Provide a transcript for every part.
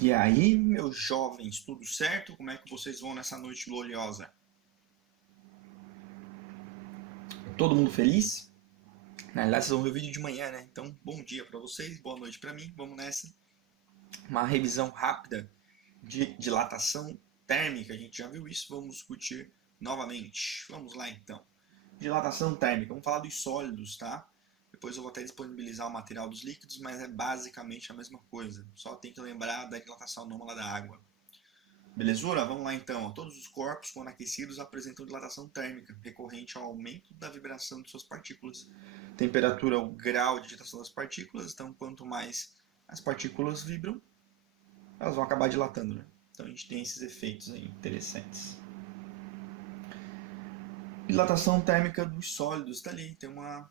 E aí, meus jovens, tudo certo? Como é que vocês vão nessa noite gloriosa? Todo mundo feliz? Na realidade, vocês vão ver o vídeo de manhã, né? Então, bom dia pra vocês, boa noite pra mim. Vamos nessa. Uma revisão rápida de dilatação térmica. A gente já viu isso, vamos discutir novamente. Vamos lá então. Dilatação térmica, vamos falar dos sólidos, tá? Depois eu vou até disponibilizar o material dos líquidos, mas é basicamente a mesma coisa. Só tem que lembrar da dilatação anômala da água. Belezura? Vamos lá então. Todos os corpos, quando aquecidos, apresentam dilatação térmica, recorrente ao aumento da vibração de suas partículas. Temperatura é o grau de agitação das partículas, então quanto mais as partículas vibram, elas vão acabar dilatando, né? Então a gente tem esses efeitos aí interessantes. Dilatação térmica dos sólidos, está ali, tem uma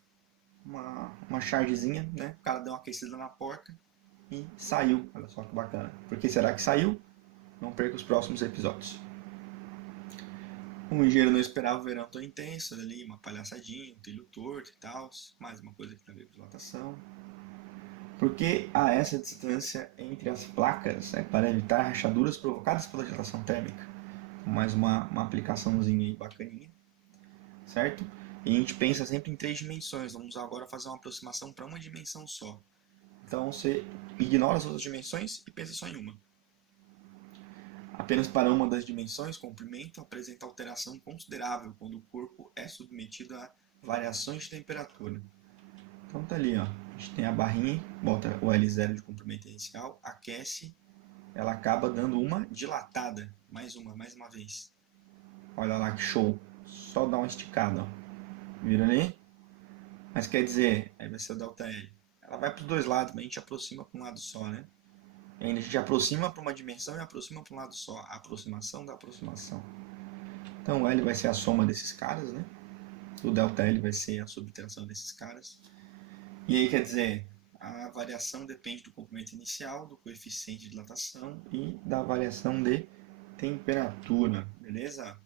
chargezinha, né? O cara deu uma aquecida na porta e saiu. Olha só que bacana. Por que será que saiu? Não perca os próximos episódios. O engenheiro não esperava o verão tão intenso, ali, uma palhaçadinha, um trilho torto e tal. Mais uma coisa que tem a ver com dilatação. Porque há essa distância entre as placas para evitar rachaduras provocadas pela dilatação térmica. Mais uma aplicaçãozinha aí bacaninha, certo? E a gente pensa sempre em 3 dimensões. Vamos agora fazer uma aproximação para uma dimensão só. Então você ignora as outras dimensões e pensa só em uma. Apenas para uma das dimensões, comprimento apresenta alteração considerável quando o corpo é submetido a variações de temperatura. Então tá ali, ó. A gente tem a barrinha, bota o L0 de comprimento inicial, aquece, ela acaba dando uma dilatada. Mais uma vez. Olha lá que show. Só dá uma esticada, ó. Vira ali. Mas quer dizer, aí vai ser o ΔL. Ela vai para os dois lados, mas a gente aproxima para um lado só, né? E ainda a gente aproxima para uma dimensão e aproxima para um lado só. A aproximação da aproximação. Então o L vai ser a soma desses caras, né? O ΔL vai ser a subtração desses caras. E aí quer dizer, a variação depende do comprimento inicial, do coeficiente de dilatação e da variação de temperatura, beleza?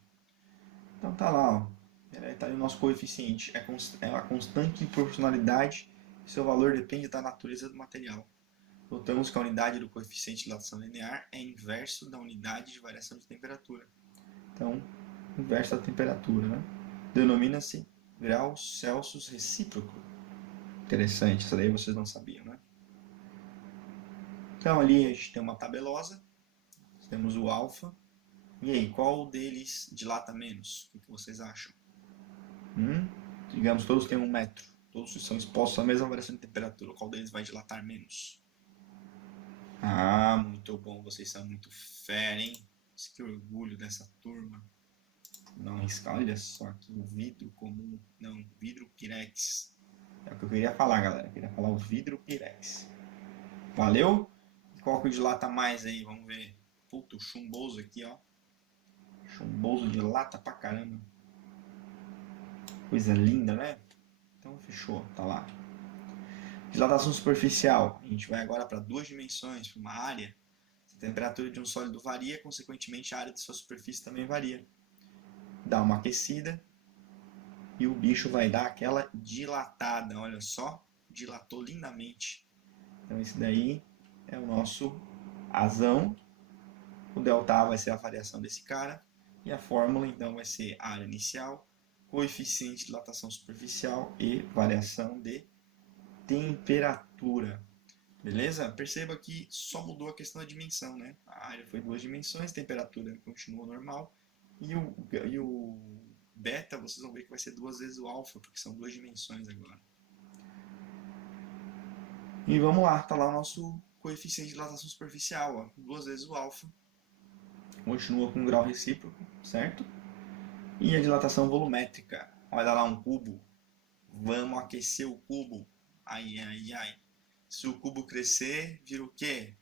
Então tá lá, ó. Tá aí o nosso coeficiente. É a constante de proporcionalidade e seu valor depende da natureza do material. Notamos que a unidade do coeficiente de dilatação linear é inverso da unidade de variação de temperatura. Então, inverso da temperatura, né? Denomina-se grau Celsius recíproco. Interessante, isso daí vocês não sabiam, né? Então ali a gente tem uma tabelosa, temos o alfa. E aí, qual deles dilata menos? O que vocês acham? Digamos, todos têm 1 metro. Todos são expostos à mesma variação de temperatura. Qual deles vai dilatar menos? Ah, muito bom. Vocês são muito fera, hein? Que orgulho dessa turma. Não arriscar. Olha só aqui o vidro comum. Não, vidro pirex. É o que eu queria falar, galera. Eu queria falar o vidro pirex. Valeu? E qual que dilata mais aí? Vamos ver. Puta, o chumboso aqui, ó. Chumboso dilata pra caramba. Coisa linda, né? Então fechou, tá lá. Dilatação superficial. A gente vai agora para 2 dimensões, para uma área. Se a temperatura de um sólido varia, consequentemente a área de sua superfície também varia. Dá uma aquecida e o bicho vai dar aquela dilatada. Olha só, dilatou lindamente. Então esse daí é o nosso azão. O ΔA vai ser a variação desse cara. E a fórmula então vai ser área inicial, coeficiente de dilatação superficial e variação de temperatura. Beleza? Perceba que só mudou a questão da dimensão, né? A área foi 2 dimensões, a temperatura continua normal. E o beta, vocês vão ver que vai ser 2 vezes o alfa, porque são 2 dimensões agora. E vamos lá, tá lá o nosso coeficiente de dilatação superficial, ó, 2 vezes o alfa. Continua com grau recíproco, certo? E a dilatação volumétrica. Olha lá um cubo. Vamos aquecer o cubo. Ai, ai, ai. Se o cubo crescer, vira o quê?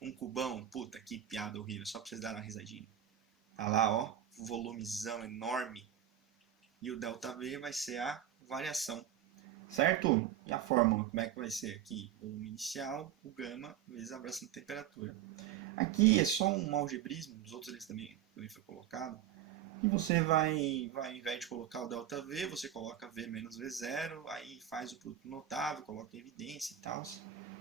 Um cubão. Puta, que piada horrível. Só pra vocês darem uma risadinha. Tá lá, ó. Volumezão enorme. E o ΔV vai ser a variação. Certo? E a fórmula, como é que vai ser aqui? O inicial, o gama, vezes a variação de temperatura. Aqui é só um algebrismo, dos outros eles também foi colocado. E você vai, ao invés de colocar o ΔV, você coloca V menos V0, aí faz o produto notável, coloca em evidência e tal.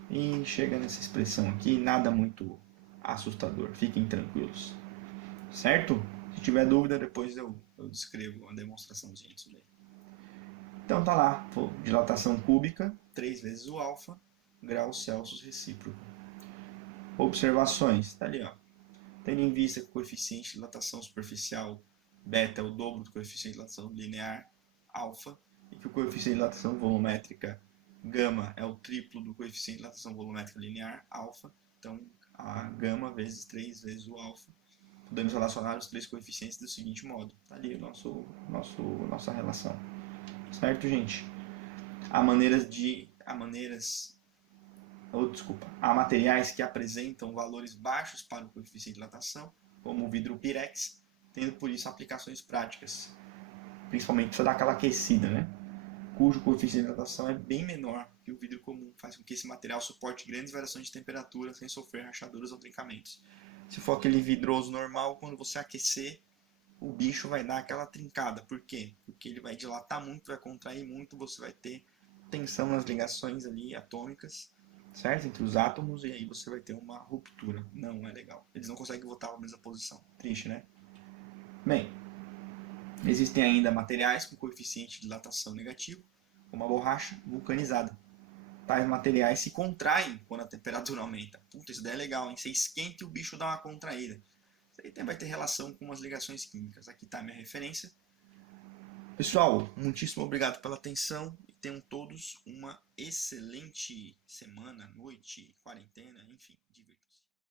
E chega nessa expressão aqui, nada muito assustador. Fiquem tranquilos. Certo? Se tiver dúvida, depois eu descrevo uma demonstraçãozinha disso daí. Então tá lá, pô, dilatação cúbica, 3 vezes o alfa, graus Celsius recíproco. Observações, tá ali, ó. Tendo em vista que o coeficiente de dilatação superficial beta é o dobro do coeficiente de dilatação linear alfa, e que o coeficiente de dilatação volumétrica gama é o triplo do coeficiente de dilatação volumétrica linear alfa, então a gama vezes 3 vezes o alfa. Podemos relacionar os três coeficientes do seguinte modo. Tá ali nossa relação. Certo, gente? Há há materiais que apresentam valores baixos para o coeficiente de dilatação, como o vidro Pirex, tendo por isso aplicações práticas. Principalmente precisa dar aquela aquecida, né? Cujo coeficiente de dilatação é bem menor que o vidro comum, faz com que esse material suporte grandes variações de temperatura sem sofrer rachaduras ou trincamentos. Se for aquele vidroso normal, quando você aquecer, o bicho vai dar aquela trincada. Por quê? Porque ele vai dilatar muito, vai contrair muito, você vai ter tensão nas ligações ali atômicas, certo? Entre os átomos, e aí você vai ter uma ruptura. Não é legal. Eles não conseguem voltar à mesma posição. Triste, né? Bem, existem ainda materiais com coeficiente de dilatação negativo, como a borracha vulcanizada. Tais materiais se contraem quando a temperatura aumenta. Puta, isso daí é legal, hein? Você esquenta e o bicho dá uma contraída. Isso aí vai ter relação com as ligações químicas. Aqui está a minha referência. Pessoal, muitíssimo obrigado pela atenção e tenham todos uma excelente semana, noite, quarentena, enfim.